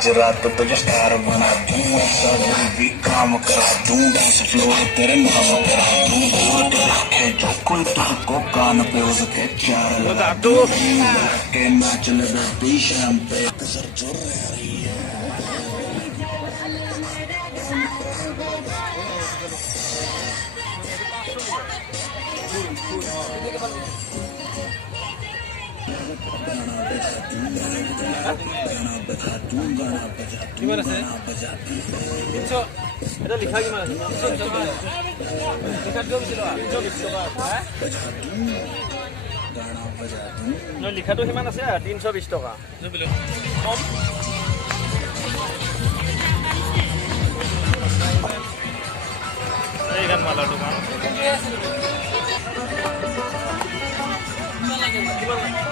आज रात तुझे स्टार बना दूंगा सर्जरी भी काम करा दूंगा फ्लोर तेरे नाम करा दूंगा जो कोई तुझको कान पे उसके चार लगा दूंगा के नाच लगा दी शाम पे सर जोर रही है কিমান আছে 300 এটা লিখা কিমান আছে 300 টকা লিখা দিও ছিল 320 টকা ন লিখাটো কিমান আছে 320 টকা কম এই গান মালা দোকান কিমান লাগে